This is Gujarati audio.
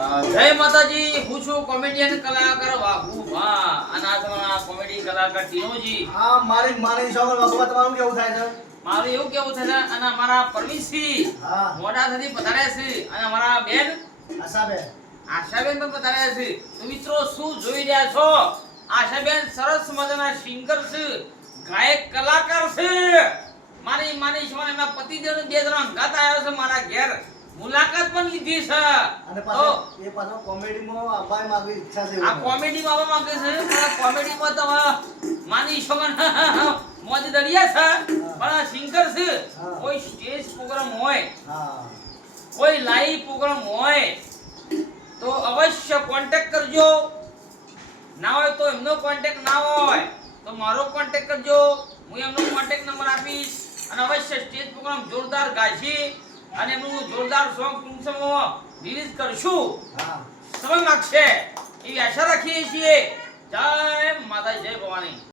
જય માતાજી. હું છું કોમેડિયન કલાકાર વાઘુ ભા અને આ તમારા કોમેડી કલાકાર ટીનોજી. હા મારી શોખ બાબા તમારું કેવું થાય છે? મારું એવું કેવું છે અને અમારા પરમીશી હા મોટા થતી પધાર્યા છે અને અમારા બેન આશાબેન પણ પધાર્યા છે. તો મિત્રો શું જોઈ રહ્યા છો? આશાબેન સરસ મજાના સિંગર છે, ગાયક કલાકાર છે. મારી શોને એના પતિદેવ બે જણા અંગાત આવ્યો છે મારા ઘેર, મુલાકાત પણ લીધી છે. અને તો પાછો કોમેડીમાં આવવાની મારી ઈચ્છા છે. આ કોમેડીમાં આવવા માંગે છે પણ આ કોમેડીમાં તો માની શોગન મોજ દરિયા છે પણ આ સિંગર છે. કોઈ સ્ટેજ પ્રોગ્રામ હોય, હા કોઈ લાઈવ પ્રોગ્રામ હોય તો અવશ્ય કોન્ટેક્ટ કરજો. ના હોય તો એમનો કોન્ટેક્ટ ના હોય તો મારો કોન્ટેક્ટ કરજો. હું એમનો કોન્ટેક્ટ નંબર આપીશ અને અવશ્ય સ્ટેજ પ્રોગ્રામ જોરદાર ગાશે અને એમનું જોરદાર સોંગ ટૂંક સમયમાં રિલીઝ કરશું. હા સમય માગશે એવી આશા રાખીએ છીએ. જય માતા, જય ભવાની.